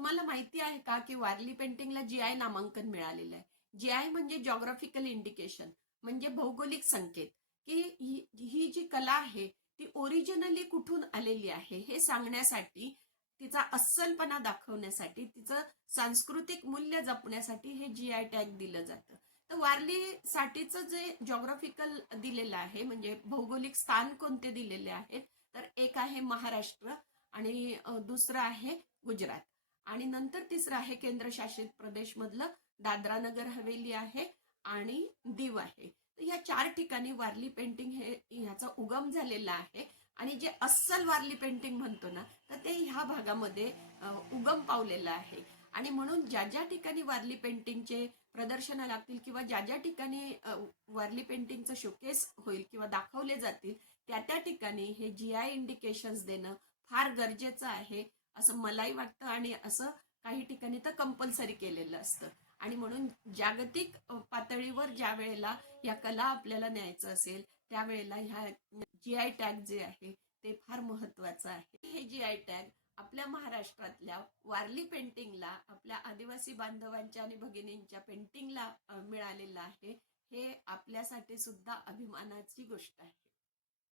तुम्हाला माहिती आहे का की वारली पेंटिंगला जी आय नामांकन मिळालेलं आहे? जी आय म्हणजे जॉग्राफिकल इंडिकेशन म्हणजे भौगोलिक संकेत. की ही जी कला आहे ती ओरिजिनली कुठून आलेली आहे हे सांगण्यासाठी तिचा अस्सलपणा दाखवण्यासाठी तिचं सांस्कृतिक मूल्य जपण्यासाठी हे जी आय टॅग दिलं जातं. तर वारलीसाठीचं जे जॉग्राफिकल दिलेलं आहे म्हणजे भौगोलिक स्थान कोणते दिलेले आहेत तर एक आहे महाराष्ट्र आणि दुसरं आहे गुजरात. आणि नंतर तिसरं आहे केंद्रशासित प्रदेश मधलं दादरा नगर हवेली आहे आणि दीव आहे. तर या चार ठिकाणी वारली पेंटिंग हे ह्याचा उगम झालेला आहे. आणि जे अस्सल वारली पेंटिंग म्हणतो ना तर ते ह्या भागामध्ये उगम पावलेलं आहे. आणि म्हणून ज्या ज्या ठिकाणी वारली पेंटिंगचे प्रदर्शनं लागतील किंवा ज्या ज्या ठिकाणी वारली पेंटिंगचं शोकेस होईल किंवा दाखवले जातील त्या त्या ठिकाणी हे जी आय इंडिकेशन्स देणं फार गरजेचं आहे. असं मलाही वाटतं आणि असं काही ठिकाणी तर कंपल्सरी केलेलं असतं. आणि म्हणून जागतिक पातळीवर ज्या वेळेला या कला आपल्याला न्यायचं असेल त्यावेळेला ह्या जी आय टॅग जे आहे ते फार महत्वाचं आहे. हे जी आय टॅग आपल्या महाराष्ट्रातल्या वारली पेंटिंगला आपल्या आदिवासी बांधवांच्या आणि भगिनींच्या पेंटिंगला मिळालेलं आहे. हे आपल्यासाठी सुद्धा अभिमानाची गोष्ट आहे.